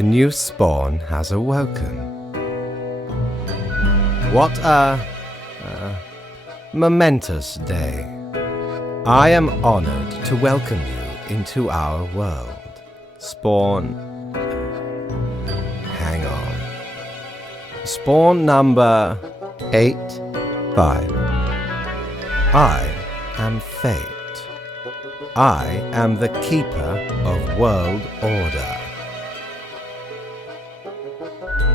The new spawn has awoken. What a momentous day. I am honored to welcome you into our world. Spawn... Hang on. Spawn number 85. I am Fate. I am the keeper of world order.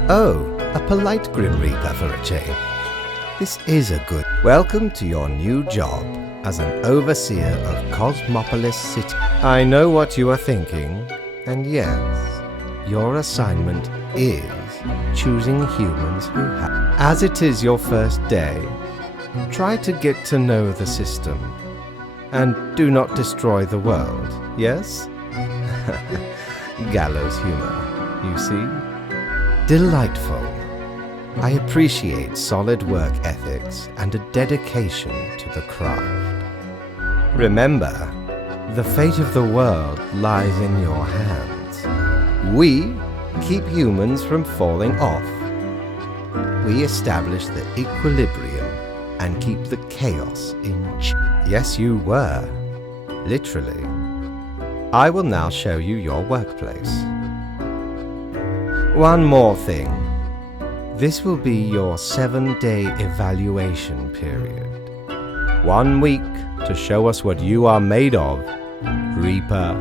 Oh, a polite Grim Reaper for a change. This is a good... Welcome to your new job as an overseer of Cosmopolis City. I know what you are thinking, and yes, your assignment is choosing humans who have... As it is your first day, try to get to know the system, and do not destroy the world, yes? Gallows humor, you see? Delightful. I appreciate solid work ethics and a dedication to the craft. Remember, the fate of the world lies in your hands. We keep humans from falling off. We establish the equilibrium and keep the chaos in check. Yes, you were. Literally. I will now show you your workplace. One more thing. This will be your 7-day evaluation period. 1 week to show us what you are made of, Reaper.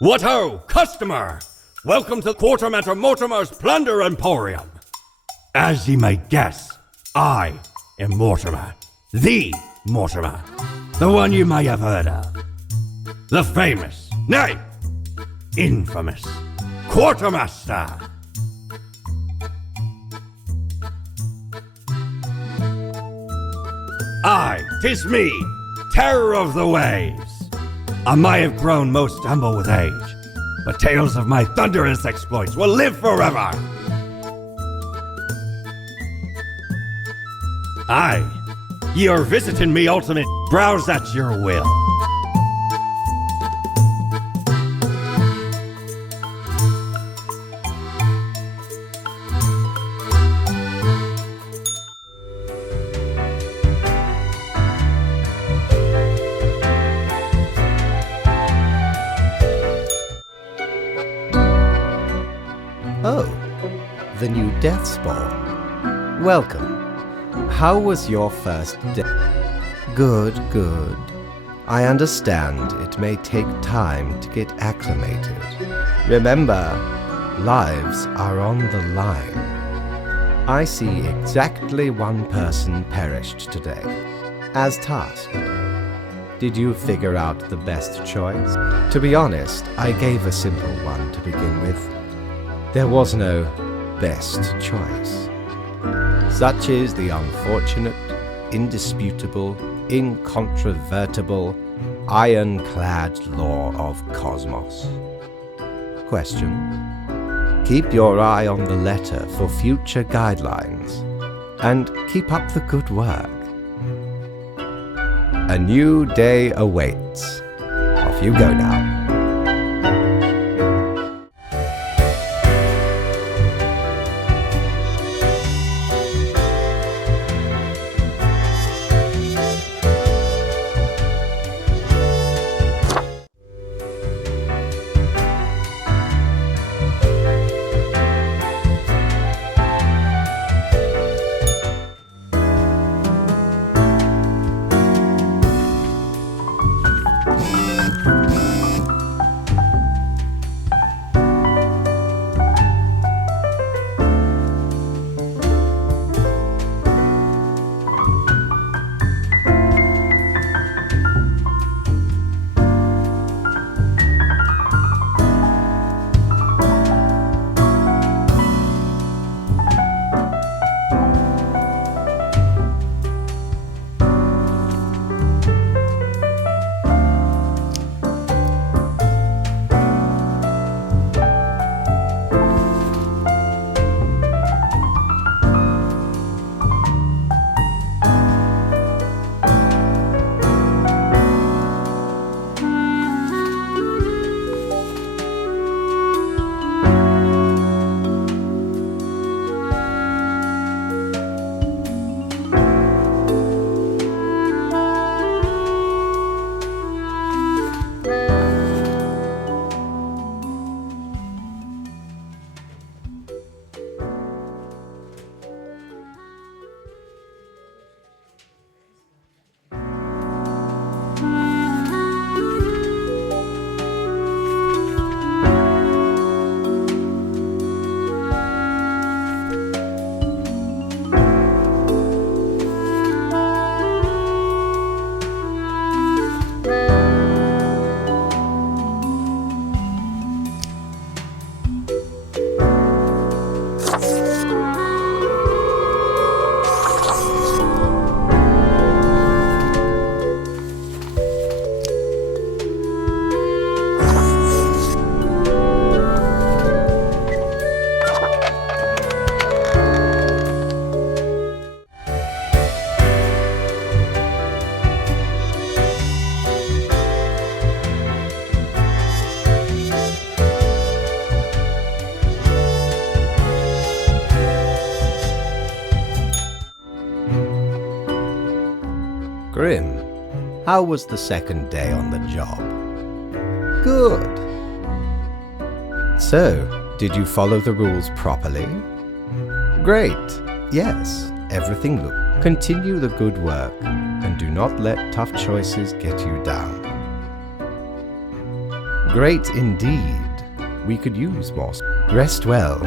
What ho, customer! Welcome to Quartermaster Mortimer's Plunder Emporium. As ye may guess, I am Mortimer. The Mortimer. The one you may have heard of. The famous, nay, infamous Quartermaster. 'Tis me, terror of the waves. I may have grown most humble with age, but tales of my thunderous exploits will live forever. Aye, ye are visiting me, ultimate. Browse at your will. Oh, the new Deathspawn. Welcome. How was your first day? Good, good. I understand it may take time to get acclimated. Remember, lives are on the line. I see exactly one person perished today, as tasked. Did you figure out the best choice? To be honest, I gave a simple one to begin with. There was no best choice. Such is the unfortunate, indisputable, incontrovertible, ironclad law of cosmos. Question. Keep your eye on the letter for future guidelines, and keep up the good work. A new day awaits. Off you go now. Grim, how was the second day on the job? Good. So, did you follow the rules properly? Great. Yes, everything looked. Continue the good work, and do not let tough choices get you down. Great indeed. We could use more. Rest well.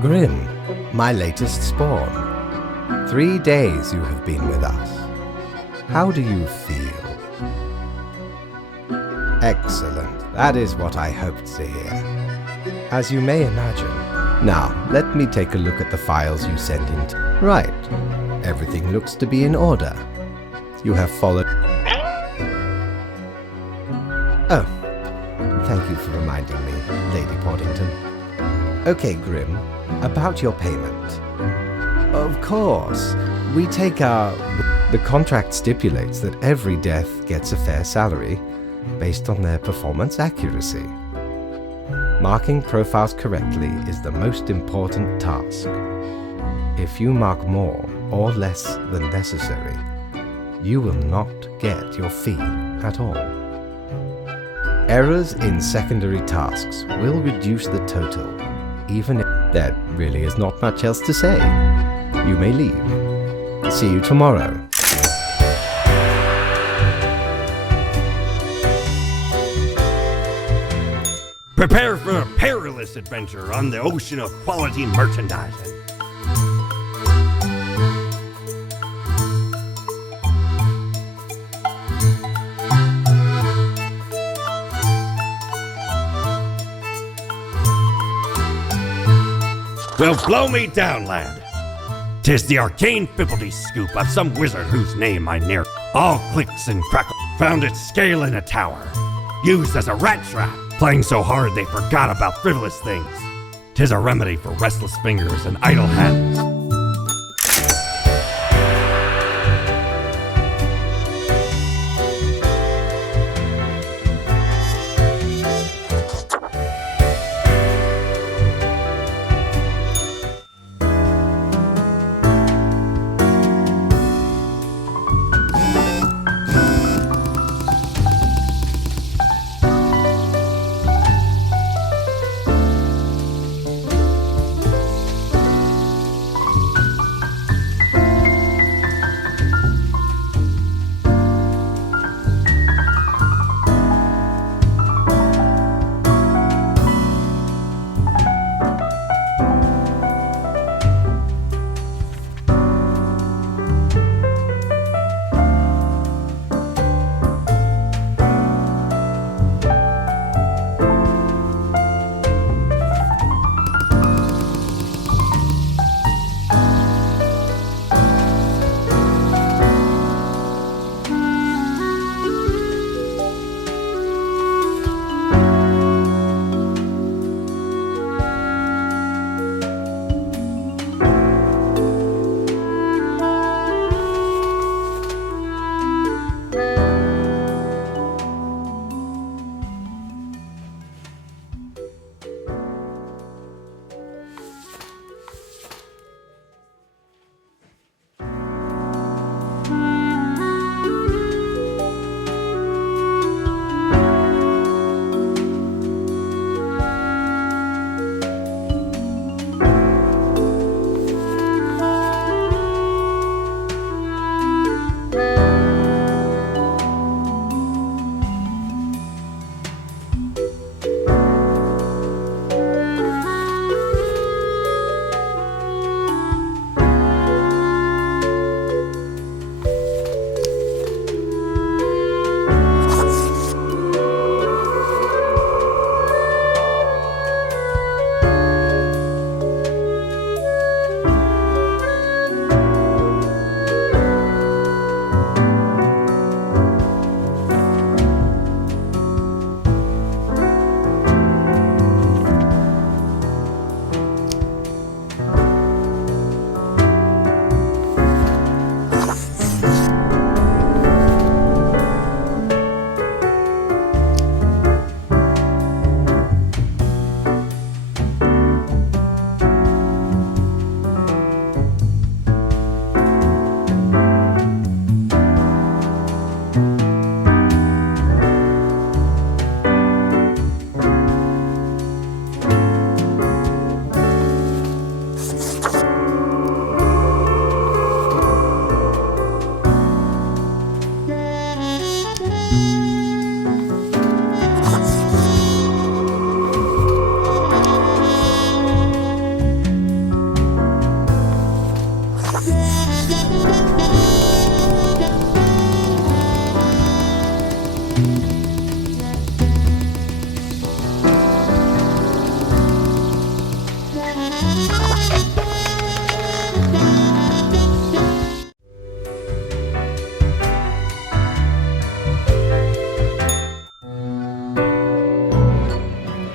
Grim, my latest spawn. 3 days you have been with us. How do you feel? Excellent. That is what I hoped to hear. As you may imagine. Now, let me take a look at the files you sent in. Right. Everything looks to be in order. You have followed... Oh. Thank you for reminding me, Lady Poddington. Okay, Grim. About your payment. Of course. We take our... The contract stipulates that every death gets a fair salary based on their performance accuracy. Marking profiles correctly is the most important task. If you mark more or less than necessary, you will not get your fee at all. Errors in secondary tasks will reduce the total, even if there really is not much else to say. You may leave. See you tomorrow. Prepare for a perilous adventure on the ocean of quality merchandising. Well, blow me down, lad. 'Tis the arcane fibbledy scoop of some wizard whose name I ne'er. All clicks and crackles. Found its scale in a tower. Used as a rat trap. Playing so hard they forgot about frivolous things. 'Tis a remedy for restless fingers and idle hands.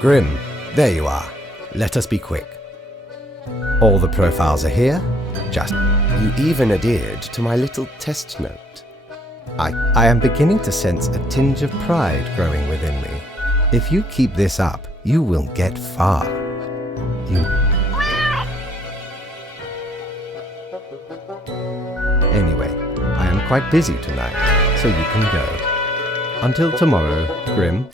Grim, there you are. Let us be quick. All the profiles are here. You even adhered to my little test note. I am beginning to sense a tinge of pride growing within me. If you keep this up, you will get far. Anyway, I am quite busy tonight, so you can go. Until tomorrow, Grim.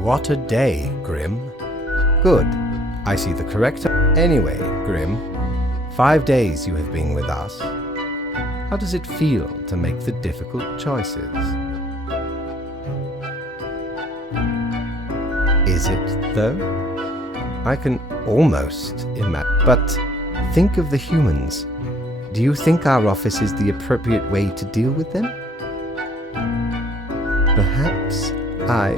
What a day, Grim. Good. I see the correct... Anyway, Grim, 5 days you have been with us. How does it feel to make the difficult choices? Is it, though? I can almost imagine. But think of the humans. Do you think our office is the appropriate way to deal with them? Perhaps I...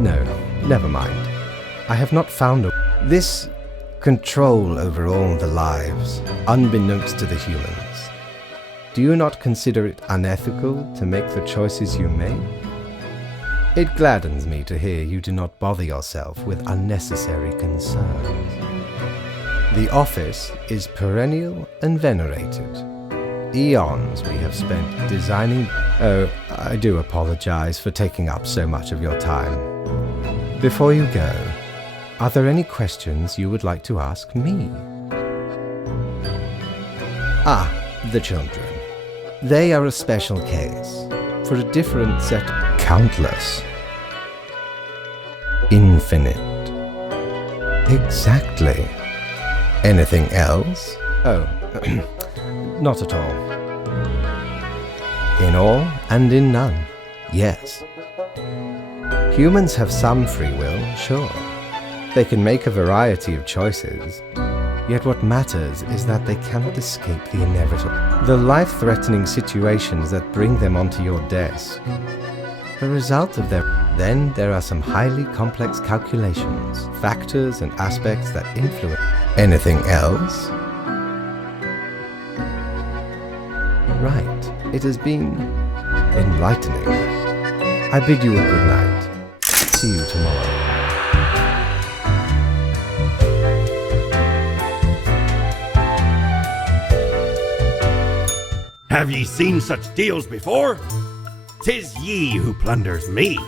No, never mind. I have not found a... This control over all the lives, unbeknownst to the humans. Do you not consider it unethical to make the choices you make? It gladdens me to hear you do not bother yourself with unnecessary concerns. The office is perennial and venerated. Eons we have spent designing... Oh, I do apologize for taking up so much of your time. Before you go, are there any questions you would like to ask me? Ah, the children. They are a special case, for a different set... Countless. Infinite. Exactly. Anything else? Oh, not at all. In all and in none, yes. Humans have some free will, sure. They can make a variety of choices, yet what matters is that they cannot escape the inevitable. The life-threatening situations that bring them onto your desk. The result of their... Then there are some highly complex calculations, factors and aspects that influence... Anything else? Right. It has been enlightening. I bid you a good night. See you tomorrow. Have ye seen such deals before? 'Tis ye who plunders me.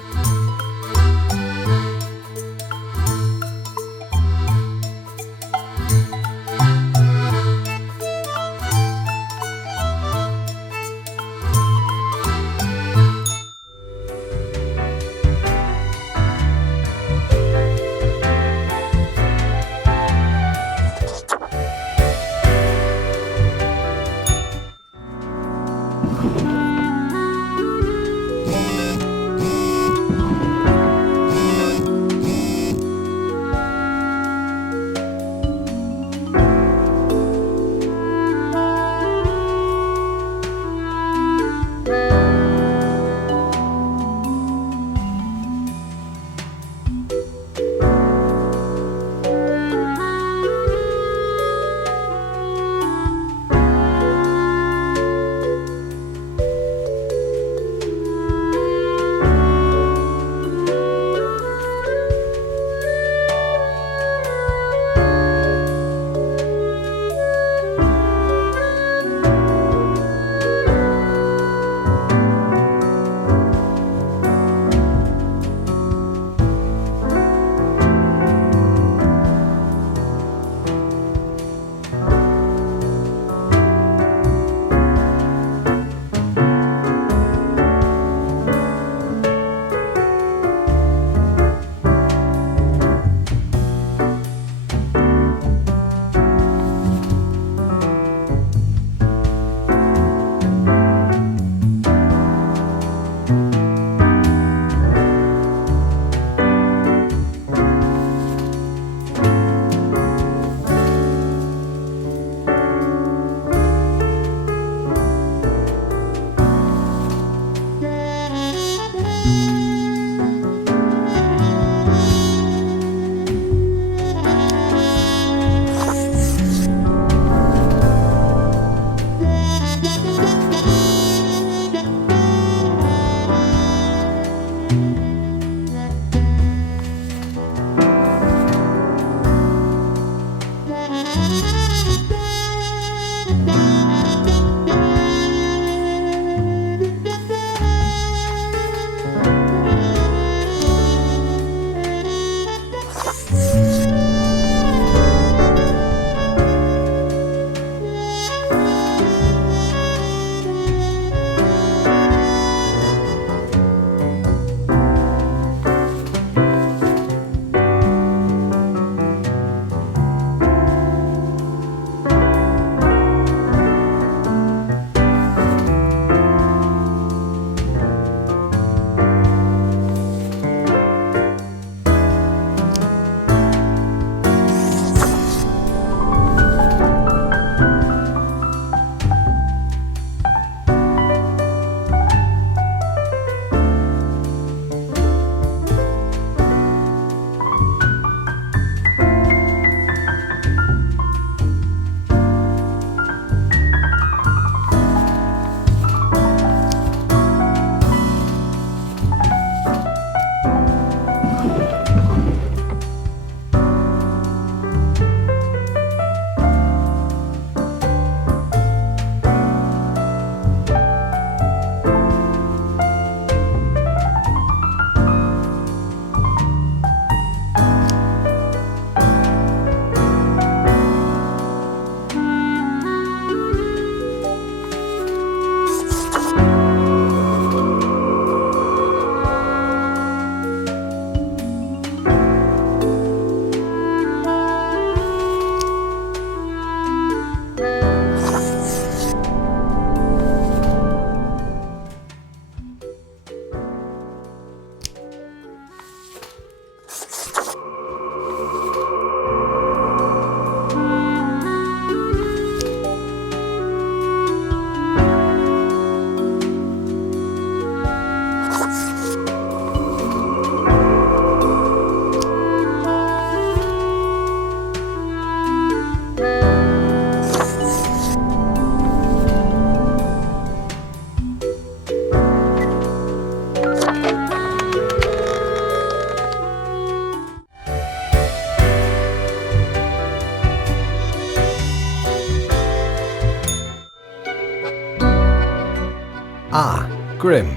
Grim,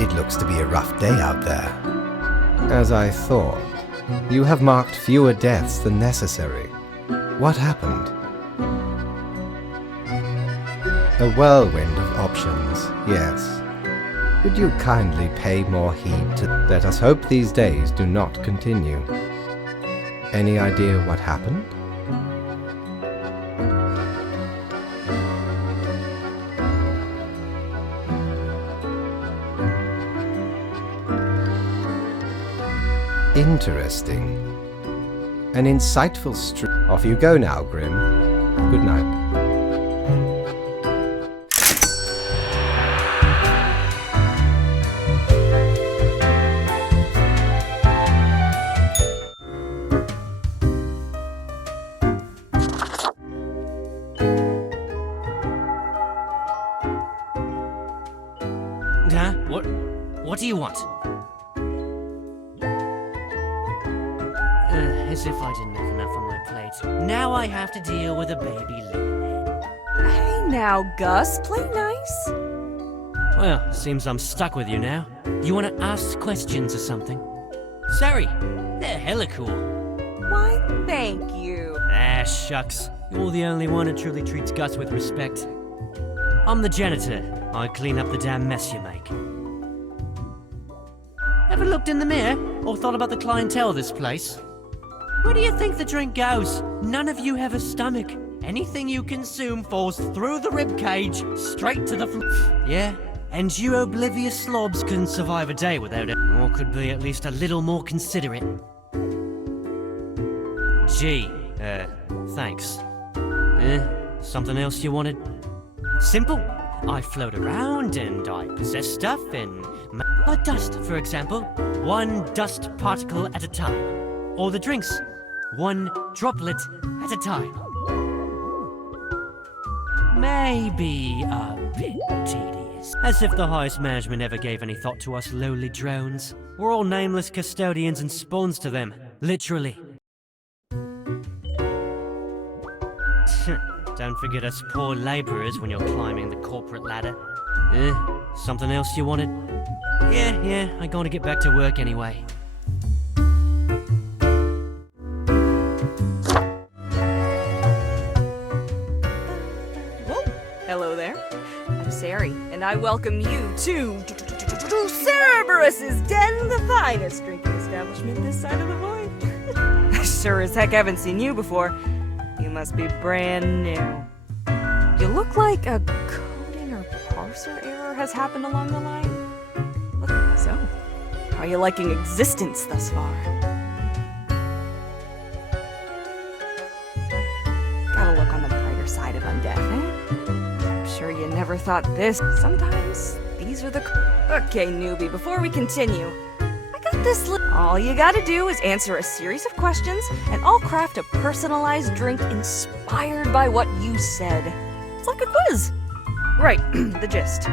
it looks to be a rough day out there. As I thought, you have marked fewer deaths than necessary. What happened? A whirlwind of options, yes. Would you kindly pay more heed to... Let us hope these days do not continue. Any idea what happened? Interesting. An insightful Off you go now, Grim. Good night. Huh? What do you want? As if I didn't have enough on my plate. Now I have to deal with a baby lemonhead. Hey now, Gus, play nice. Well, seems I'm stuck with you now. You want to ask questions or something? Sorry, they're hella cool. Why, thank you. Ah, shucks. You're the only one who truly treats Gus with respect. I'm the janitor. I clean up the damn mess you make. Ever looked in the mirror or thought about the clientele of this place? Where do you think the drink goes? None of you have a stomach. Anything you consume falls through the ribcage, straight to the Yeah, and you oblivious slobs couldn't survive a day without it. Or could be at least a little more considerate. Gee, thanks. Something else you wanted? Simple. I float around and I possess stuff and... like dust, for example. One dust particle at a time. Or the drinks. One droplet at a time. Maybe a bit tedious. As if the highest management ever gave any thought to us lowly drones. We're all nameless custodians and spawns to them. Literally. Don't forget us poor laborers when you're climbing the corporate ladder. Something else you wanted? Yeah, I gotta get back to work anyway. Whoa, hello there. I'm Sari, and I welcome you to Cerberus's Den, the finest drinking establishment this side of the void. I sure as heck haven't seen you before. You must be brand new. You look like a coding or parser error has happened along the line. So, how are you liking existence thus far? Gotta look on the brighter side of undeath, eh? I'm sure you never thought this. Sometimes these are the... Okay, newbie, before we continue, I got this all you gotta do is answer a series of questions, and I'll craft a personalized drink inspired by what you said. It's like a quiz. Right, the gist.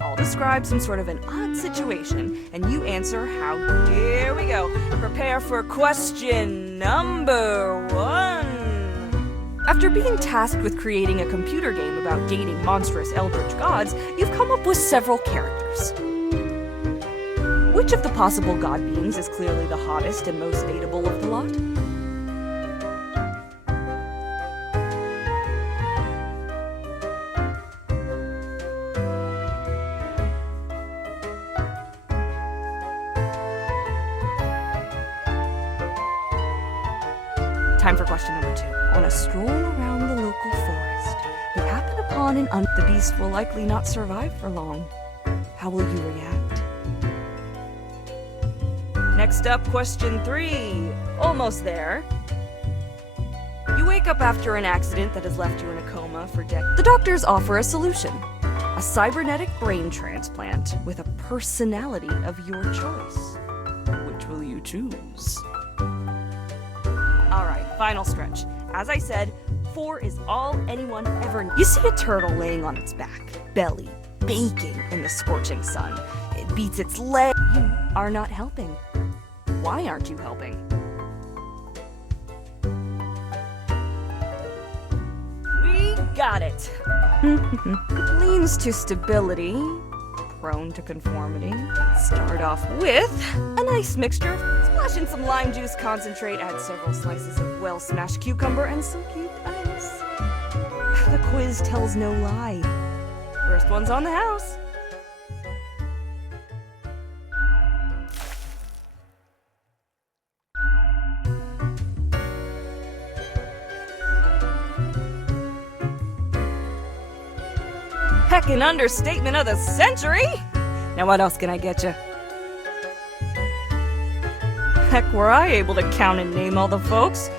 I'll describe some sort of an odd situation, and you answer how... Here we go. Prepare for question number 1. After being tasked with creating a computer game about dating monstrous eldritch gods, you've come up with several characters. Which of the possible god beings is clearly the hottest and most dateable of the lot? Time for question number 2. On a stroll around the local forest, you happen upon the beast will likely not survive for long. How will you react? Next up, question 3. Almost there. You wake up after an accident that has left you in a coma for decades. The doctors offer a solution. A cybernetic brain transplant with a personality of your choice. Which will you choose? Alright, final stretch. As I said, 4 is all anyone ever needs. You see a turtle laying on its back, belly baking in the scorching sun. It beats its leg. You are not helping. Why aren't you helping? We got it. Leans to stability, prone to conformity. Start off with a nice mixture. Splash in some lime juice concentrate, add several slices of well-smashed cucumber and some cubed ice. The quiz tells no lie. First one's on the house. Heckin' understatement of the century! Now what else can I get you? Heck, were I able to count and name all the folks?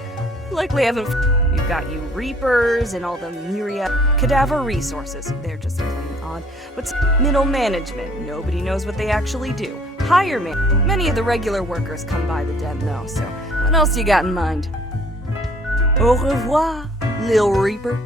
Likely haven't. You've got you reapers and all the myriad cadaver resources. They're just plain odd. But middle management, nobody knows what they actually do. Higher man, many of the regular workers come by the den though, so what else you got in mind? Au revoir, Lil Reaper.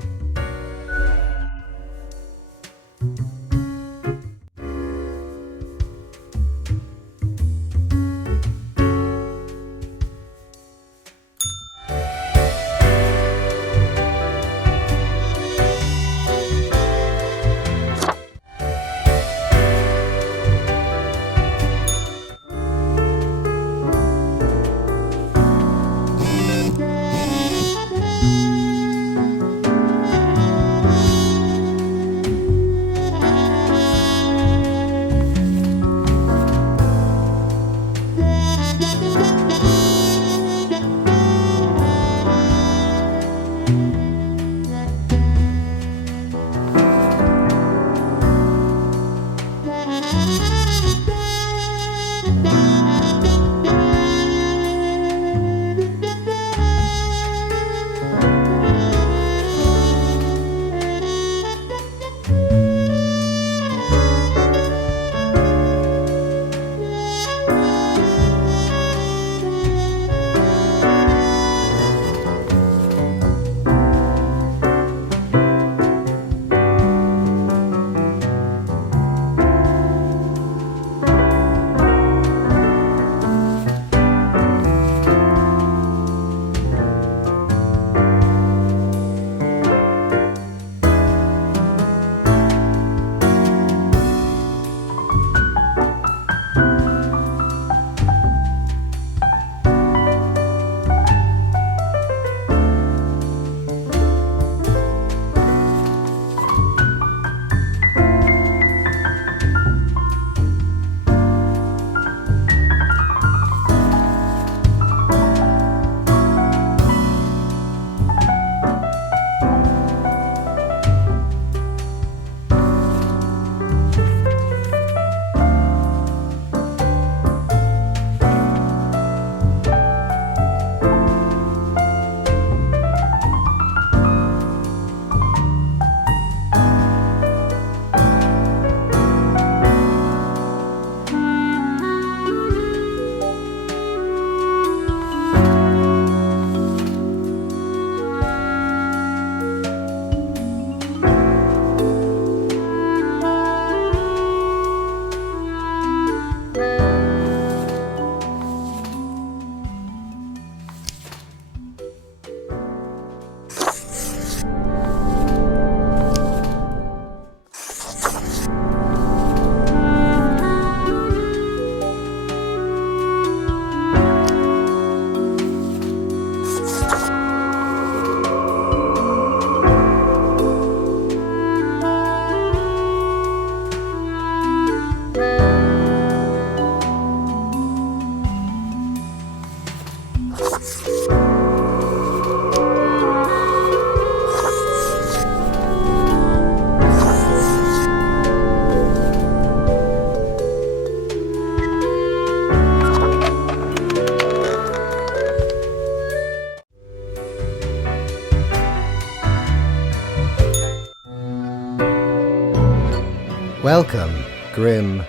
Welcome, Grim.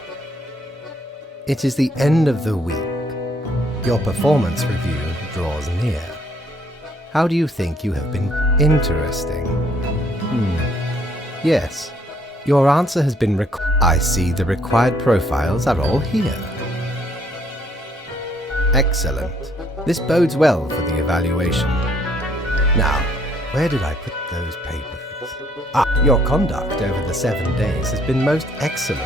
It is the end of the week. Your performance review draws near. How do you think you have been? Interesting. Yes, your answer has been I see the required profiles are all here. Excellent. This bodes well for the evaluation. Now, where did I put those papers? Your conduct over the 7 days has been most excellent.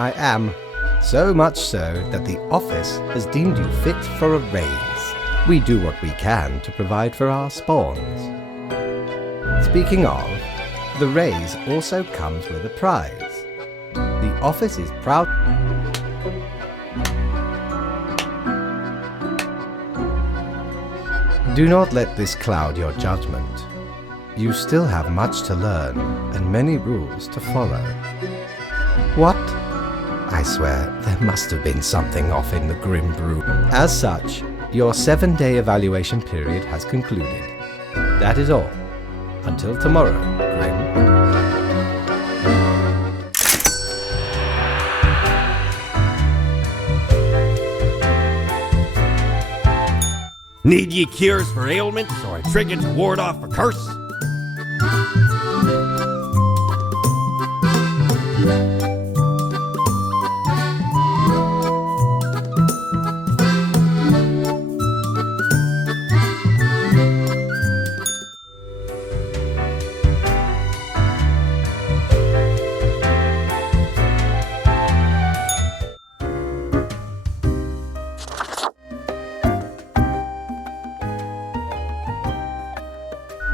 I am. So much so that the office has deemed you fit for a raise. We do what we can to provide for our spawns. Speaking of, the raise also comes with a prize. The office is proud. Do not let this cloud your judgment. You still have much to learn and many rules to follow. What? I swear, there must have been something off in the Grim Brew. As such, your 7-day evaluation period has concluded. That is all. Until tomorrow, Grim. Need ye cures for ailments or a trinket to ward off a curse?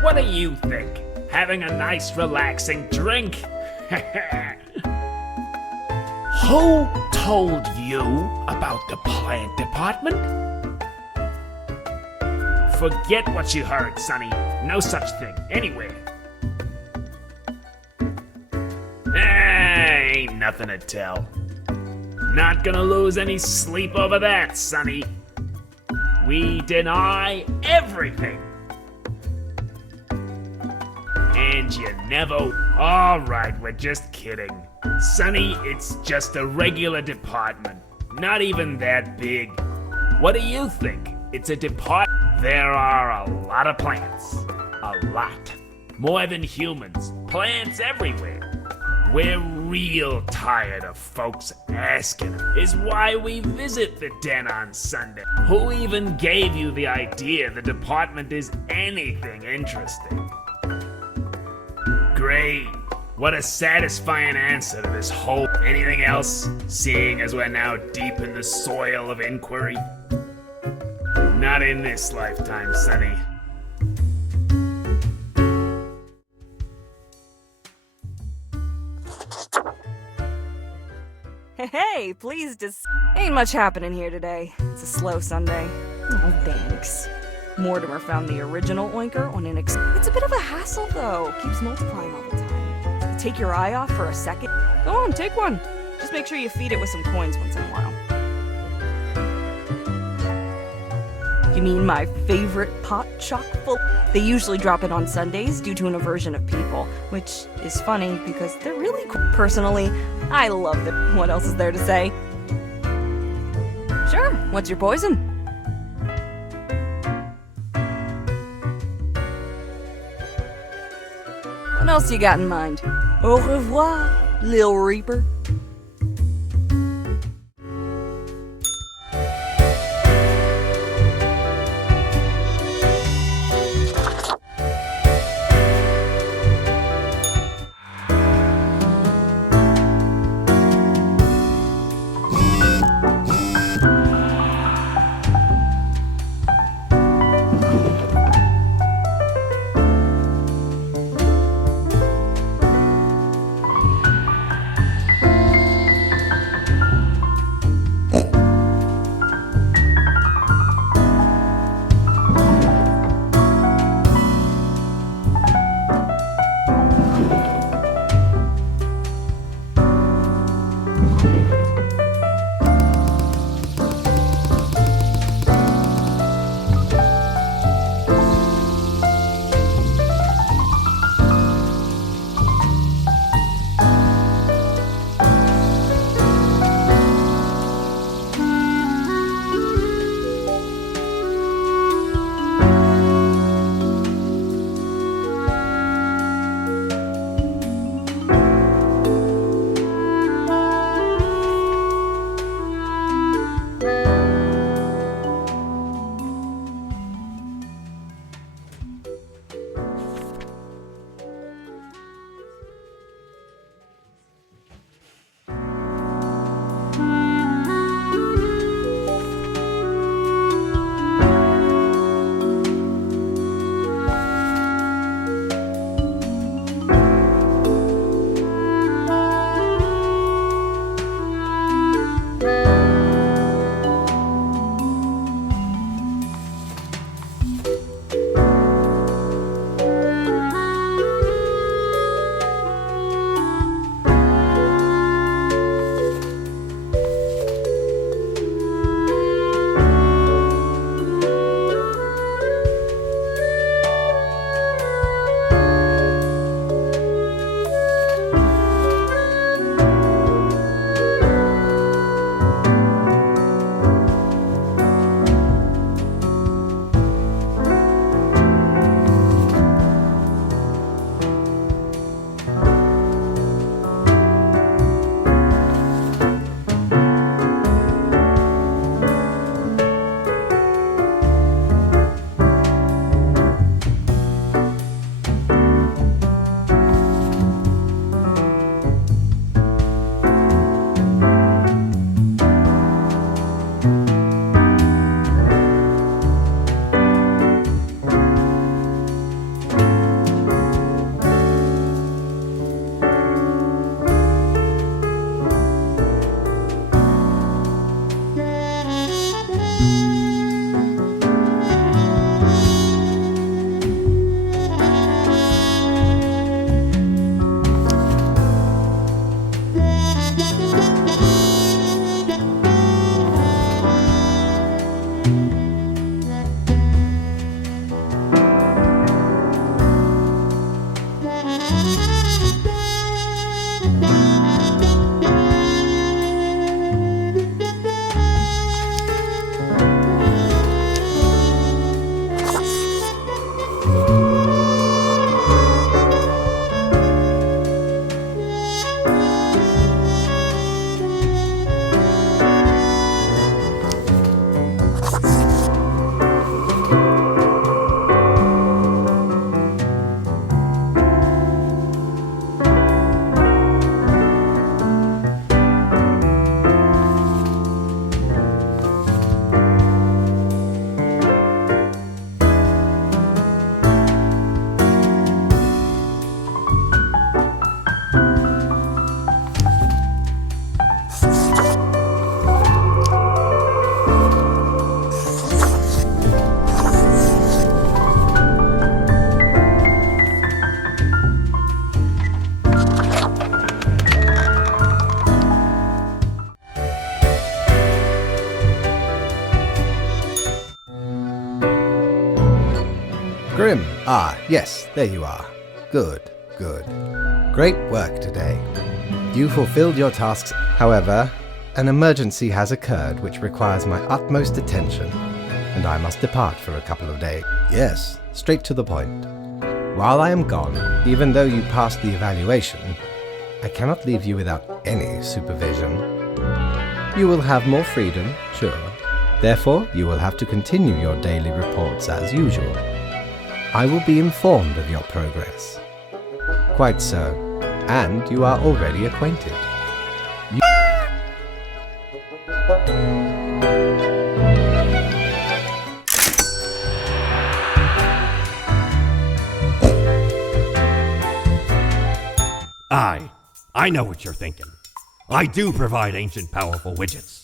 What do you think? Having a nice relaxing drink? Who told you about the plant department? Forget what you heard, Sonny. No such thing anywhere. Ain't nothing to tell. Not gonna lose any sleep over that, Sonny. We deny everything. And you never. Alright, we're just kidding. Sonny, it's just a regular department. Not even that big. What do you think? It's a department. There are a lot of plants. A lot. More than humans. Plants everywhere. We're real tired of folks asking. Is why we visit the den on Sunday. Who even gave you the idea the department is anything interesting? Great. What a satisfying answer to this whole anything else, seeing as we're now deep in the soil of inquiry. Not in this lifetime, Sonny. Hey, please just. Ain't much happening here today. It's a slow Sunday. Oh, thanks. Mortimer found the original oinker on an It's a bit of a hassle, though. Keeps multiplying all the time. Take your eye off for a second. Go on, take one. Just make sure you feed it with some coins once in a while. You mean my favorite pot chock full? They usually drop it on Sundays due to an aversion of people, which is funny because they're really cool. Personally, I love them. What else is there to say? Sure, what's your poison? What else you got in mind? Au revoir, Lil Reaper. Grim. Ah, yes, there you are. Good, good. Great work today. You fulfilled your tasks. However, an emergency has occurred which requires my utmost attention, and I must depart for a couple of days. Yes, straight to the point. While I am gone, even though you passed the evaluation, I cannot leave you without any supervision. You will have more freedom, sure. Therefore, you will have to continue your daily reports as usual. I will be informed of your progress. Quite so. And you are already acquainted. I know what you're thinking. I do provide ancient powerful widgets.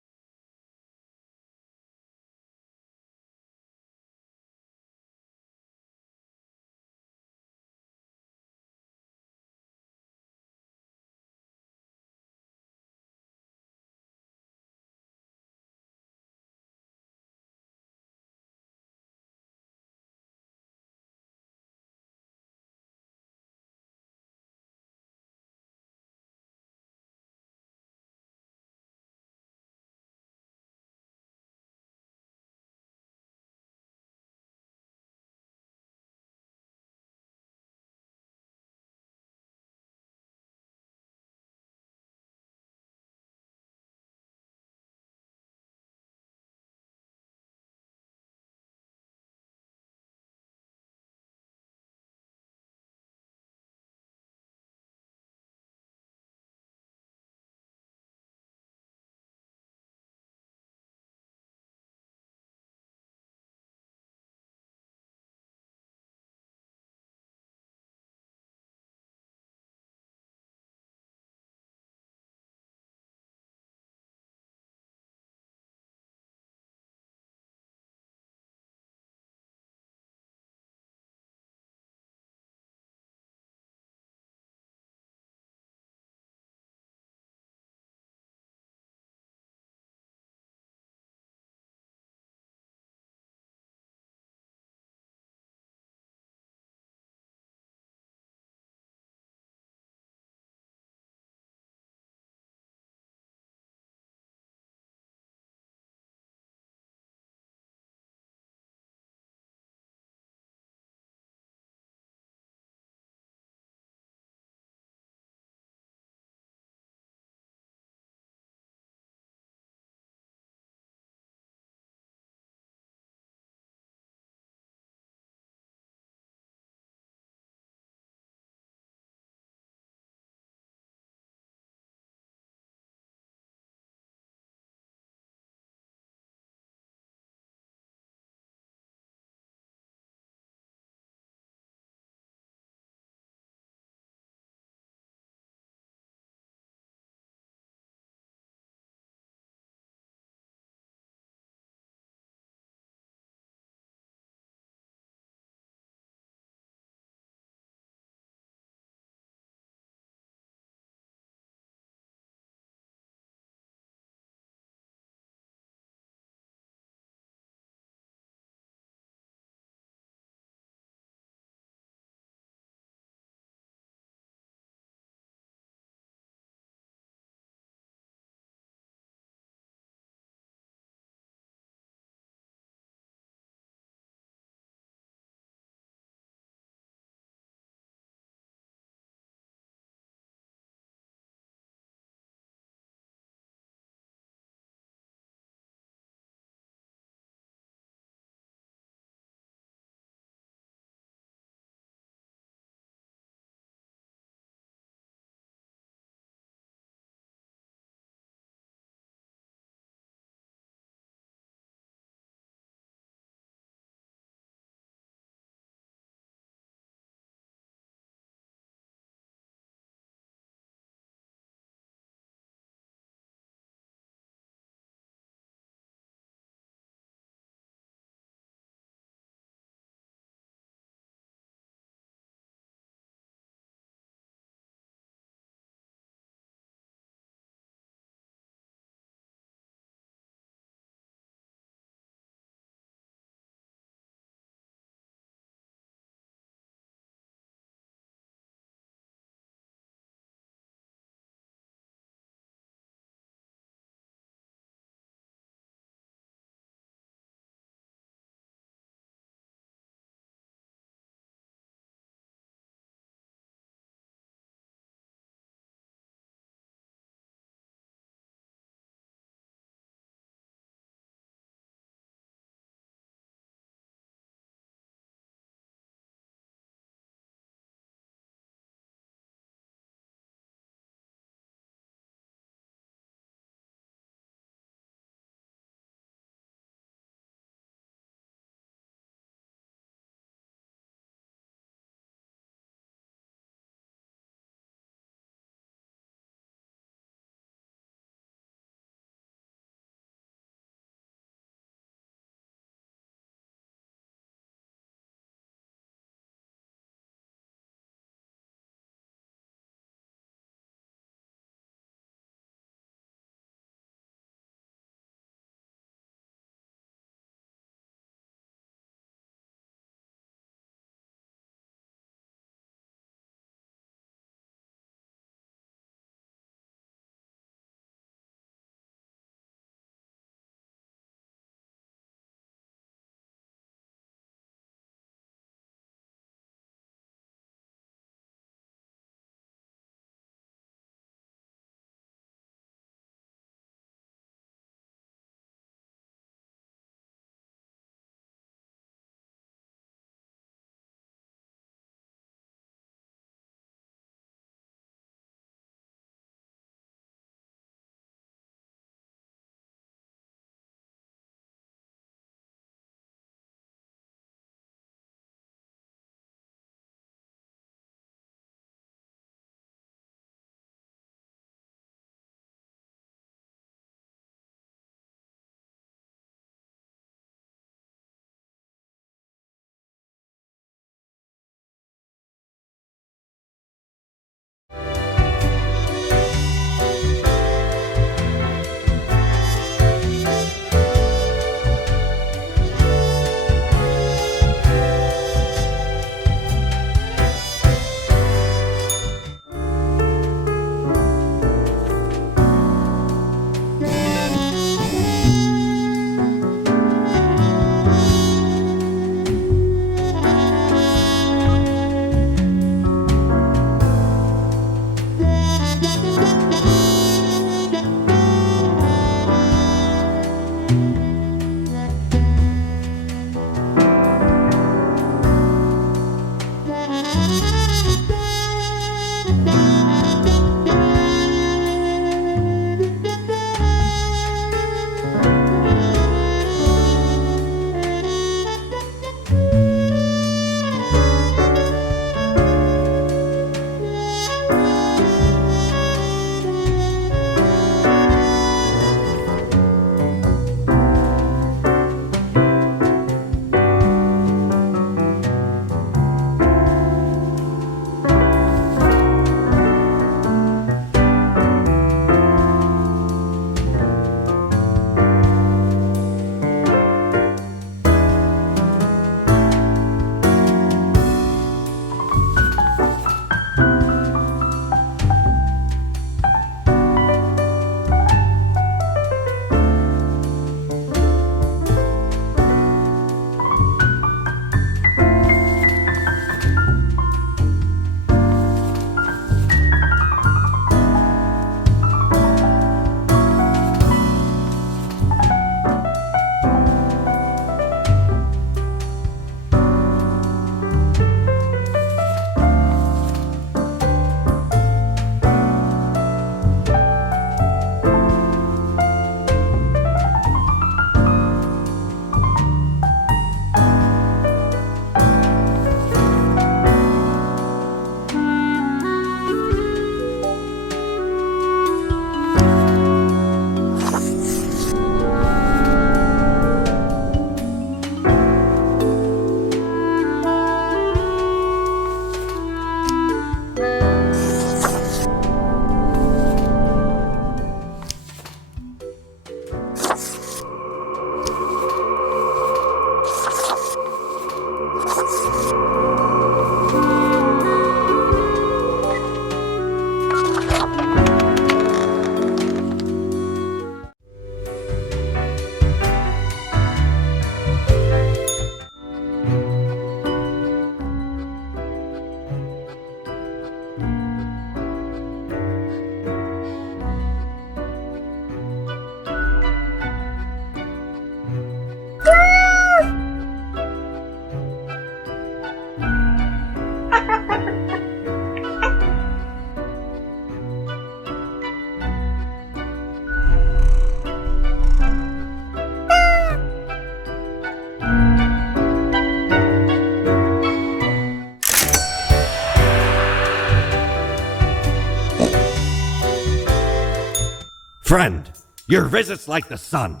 Friend, your visit's like the sun.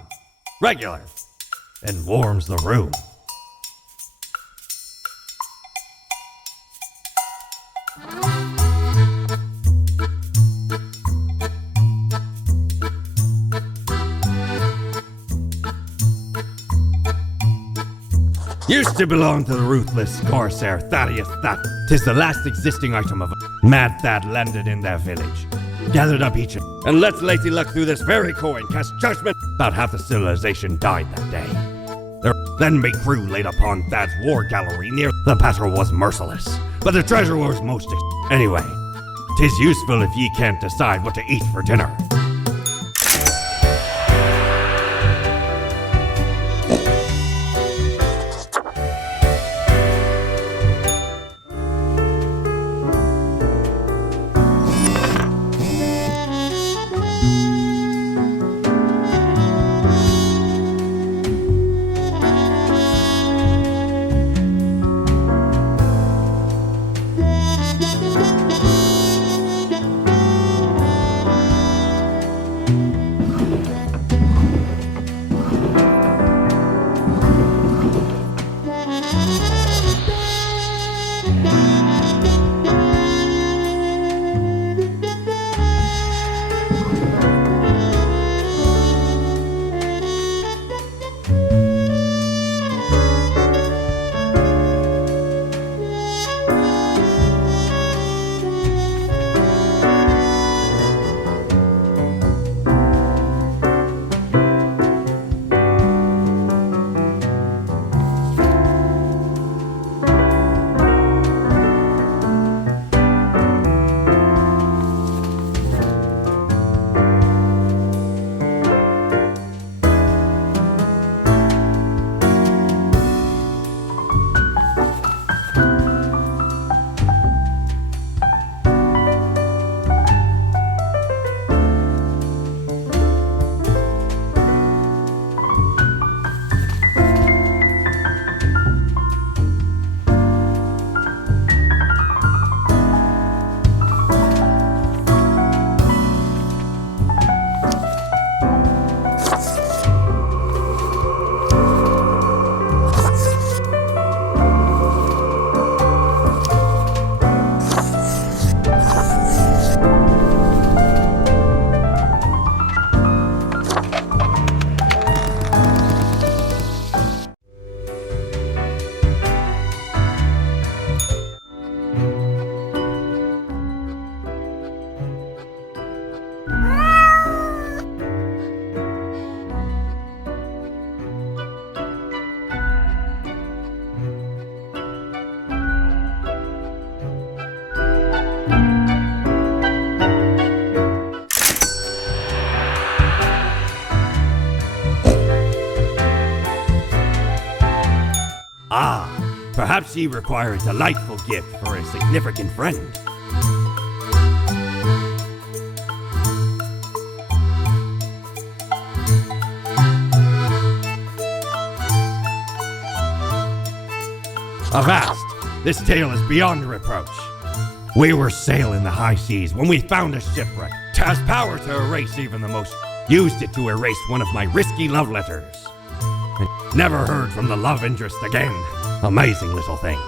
Regular. And warms the room. Used to belong to the ruthless corsair Thaddeus That. 'Tis the last existing item of Mad Thad landed in their village. Gathered up each and let Lacey Luck through this very coin cast judgment. About half the civilization died that day. Their then big crew laid upon Thad's war gallery near the battle was merciless, but the treasure was most anyway. 'Tis useful if ye can't decide what to eat for dinner. Ah, perhaps ye require a delightful gift for a significant friend. Avast! This tale is beyond reproach. We were sailing the high seas when we found a shipwreck. 'Twas power to erase even the most. Used it to erase one of my risky love letters. And never heard from the love interest again. Amazing little thing.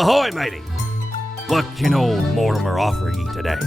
Ahoy, matey! What can old Mortimer offer ye today?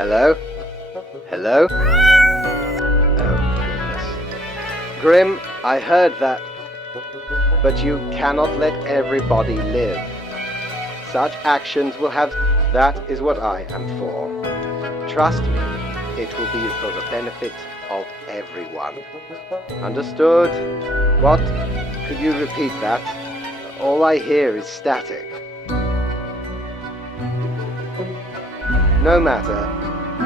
Hello? Hello? Oh, goodness. Grim, I heard that. But you cannot let everybody live. Such actions will have... That is what I am for. Trust me, it will be for the benefit of everyone. Understood? What? Could you repeat that? All I hear is static. No matter.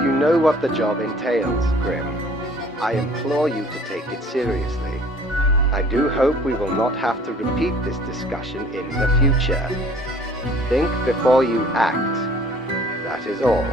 You know what the job entails, Grim. I implore you to take it seriously. I do hope we will not have to repeat this discussion in the future. Think before you act. That is all.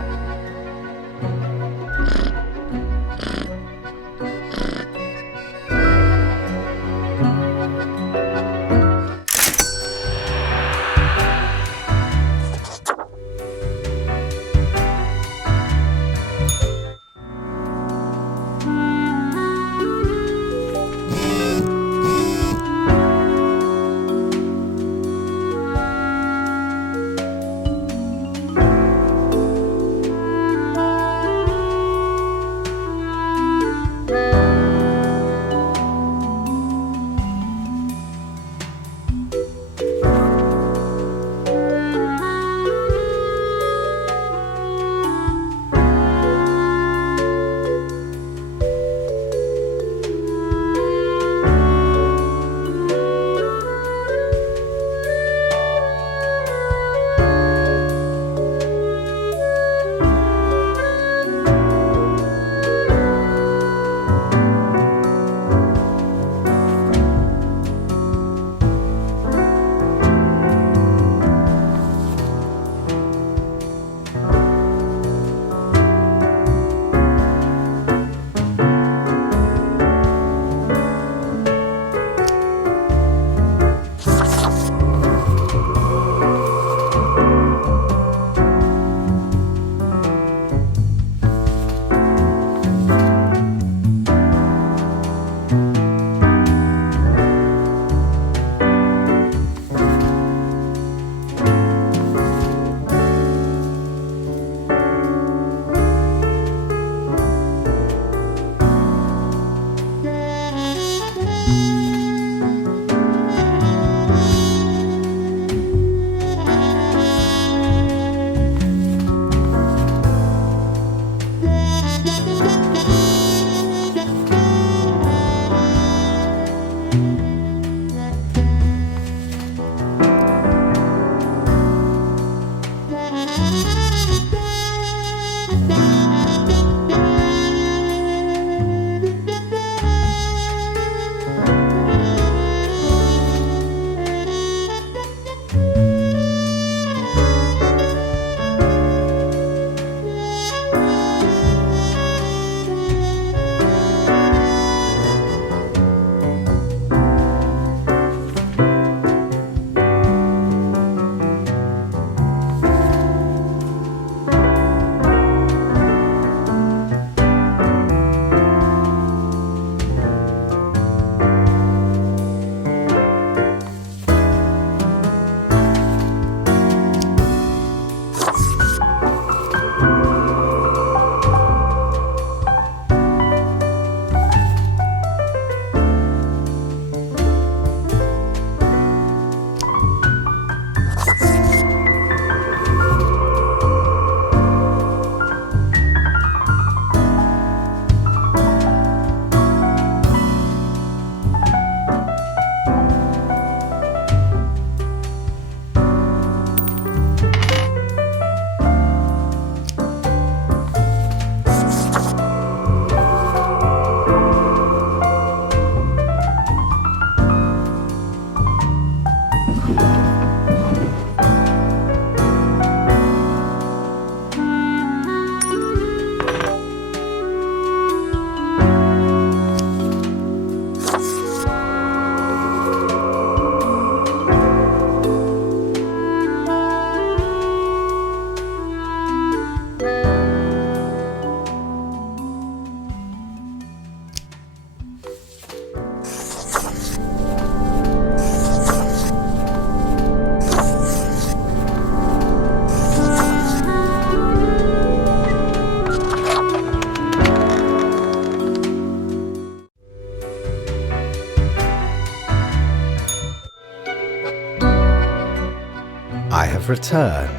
I have returned.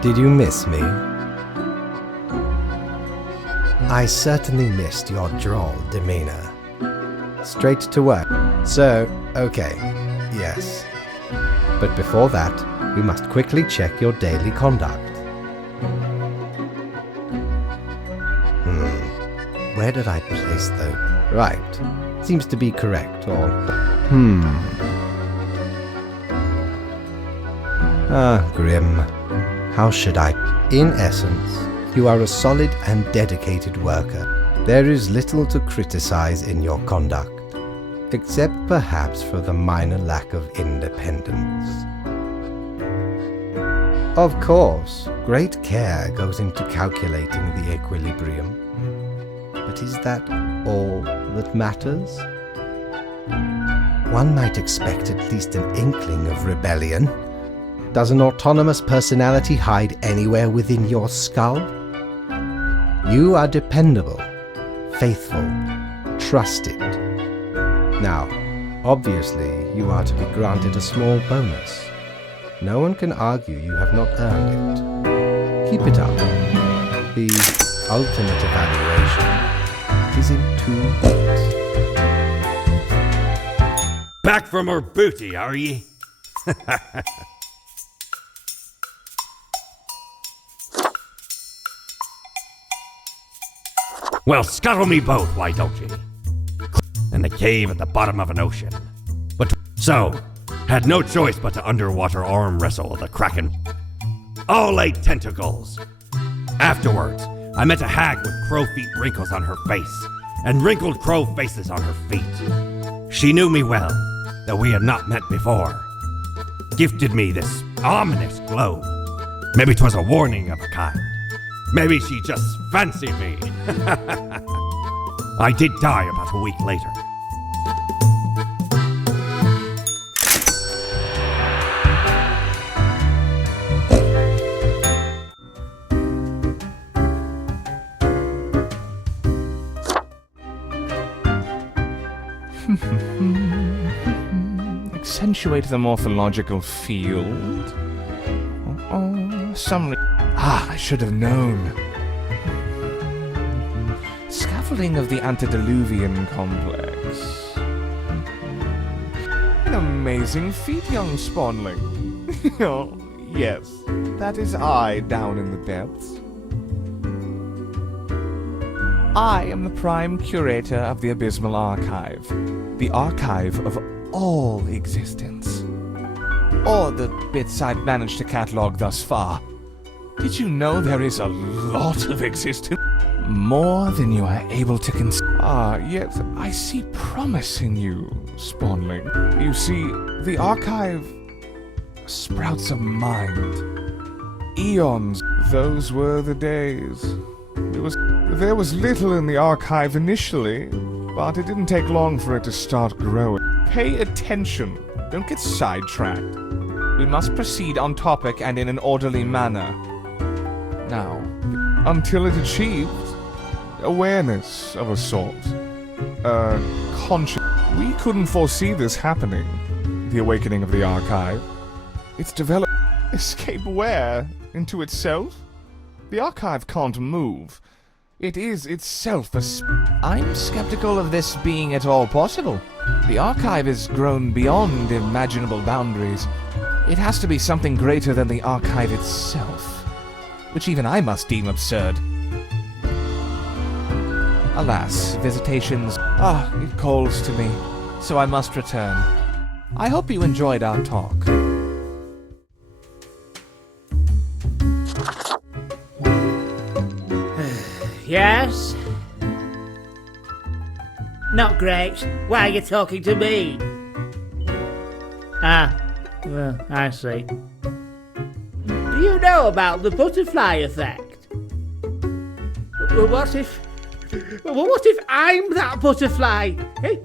Did you miss me? I certainly missed your droll demeanor. Straight to work. So, okay, yes. But before that, we must quickly check your daily conduct. Where did I place those? Right. Seems to be correct, or... Grim. How should I... In essence, you are a solid and dedicated worker. There is little to criticize in your conduct, except perhaps for the minor lack of independence. Of course, great care goes into calculating the equilibrium. But is that all that matters? One might expect at least an inkling of rebellion. Does an autonomous personality hide anywhere within your skull? You are dependable, faithful, trusted. Now, obviously, you are to be granted a small bonus. No one can argue you have not earned it. Keep it up. The ultimate evaluation is in 2 weeks. Back from her booty, are ye? Well, scuttle me both, why don't ye? In the cave at the bottom of an ocean. But so, had no choice but to underwater arm wrestle the Kraken. All 8 tentacles. Afterwards, I met a hag with crow feet wrinkles on her face, and wrinkled crow faces on her feet. She knew me well, though we had not met before. Gifted me this ominous globe. Maybe 'twas a warning of a kind. Maybe she just fancied me. I did die about a week later. Accentuate the morphological field. I should have known. Scaffolding of the antediluvian complex. An amazing feat, young spawnling. Oh, yes, that is I down in the depths. I am the prime curator of the Abysmal Archive, the archive of all existence. Or the bits I've managed to catalog thus far. Did you know there is a lot of existence? More than you are able to yet I see promise in you, Spawnling. You see, the archive sprouts a mind. Eons, those were the days. There was little in the archive initially, but it didn't take long for it to start growing. Pay attention. Don't get sidetracked. We must proceed on topic and in an orderly manner. Now, until it achieves awareness of a sort. Conscious. We couldn't foresee this happening. The awakening of the archive. It's developed. Escape where? Into itself? The archive can't move. It is itself a I'm skeptical of this being at all possible. The archive has grown beyond imaginable boundaries. It has to be something greater than the archive itself, which even I must deem absurd. Alas, visitations... it calls to me, so I must return. I hope you enjoyed our talk. Yes? Not great. Why are you talking to me? Well, I see. Do you know about the butterfly effect? What if I'm that butterfly? Eh?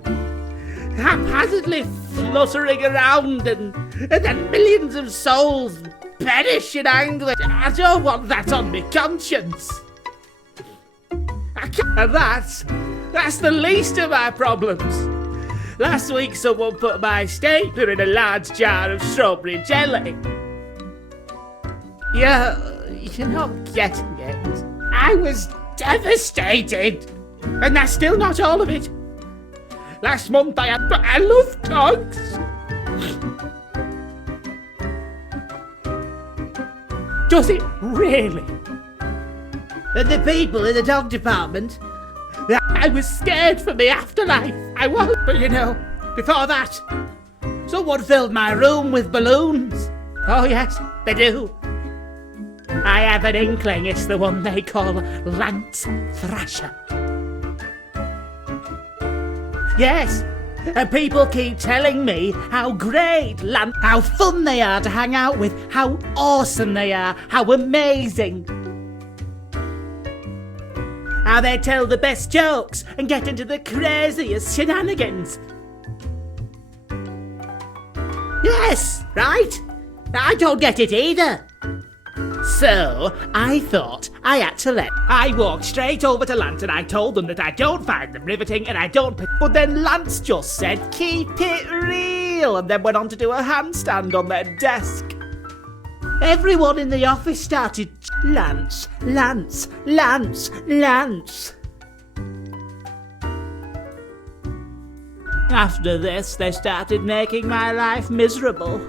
Haphazardly fluttering around and then millions of souls perish in anguish. I don't want that on my conscience. And that's the least of my problems. Last week someone put my stapler in a large jar of strawberry jelly. You're not getting it. I was devastated. And that's still not all of it. Last month I love dogs. Does it really? And the people in the dog department, I was scared for the afterlife. I was. But before that, someone filled my room with balloons. Oh yes, they do. I have an inkling it's the one they call Lance Thrasher. Yes, and people keep telling me how great how fun they are to hang out with, how awesome they are, how amazing. How they tell the best jokes and get into the craziest shenanigans. Yes, right? I don't get it either. So, I thought I had to let. I walked straight over to Lance and I told them that I don't find them riveting and I don't. But then Lance just said, keep it real, and then went on to do a handstand on their desk. Everyone in the office started, Lance, Lance, Lance, Lance. After this, they started making my life miserable.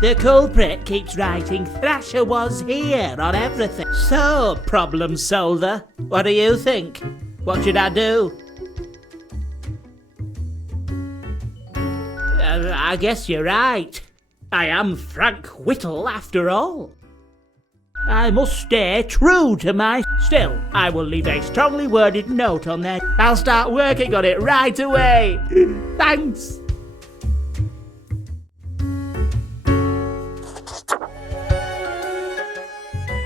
The culprit keeps writing Thrasher was here on everything. So, problem solver, what do you think? What should I do? I guess you're right. I am Frank Whittle after all. I must stay true to my... Still, I will leave a strongly worded note on there. I'll start working on it right away. Thanks.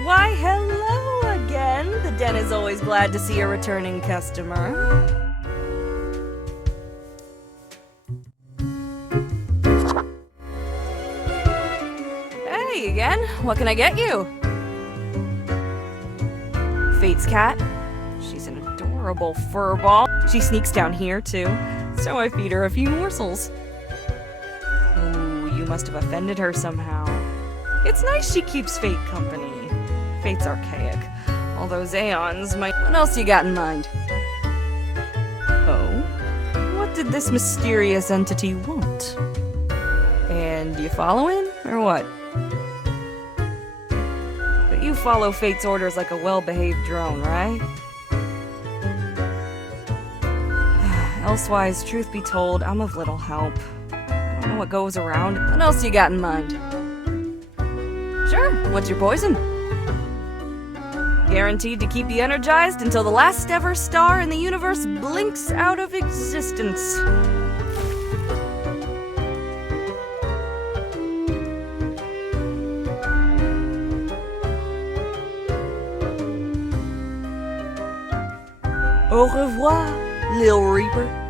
Why, hello again. The den is always glad to see a returning customer. Hey again, what can I get you? Fate's cat. She's an adorable fur ball. She sneaks down here too, so I feed her a few morsels. Ooh, you must have offended her somehow. It's nice she keeps Fate company. Fate's archaic. All those aeons might... What else you got in mind? Oh? What did this mysterious entity want? And you following, or what? But you follow Fate's orders like a well-behaved drone, right? Elsewise, truth be told, I'm of little help. I don't know what goes around. What else you got in mind? Sure, what's your poison? Guaranteed to keep you energized until the last ever star in the universe blinks out of existence. Au revoir, Lil Reaper.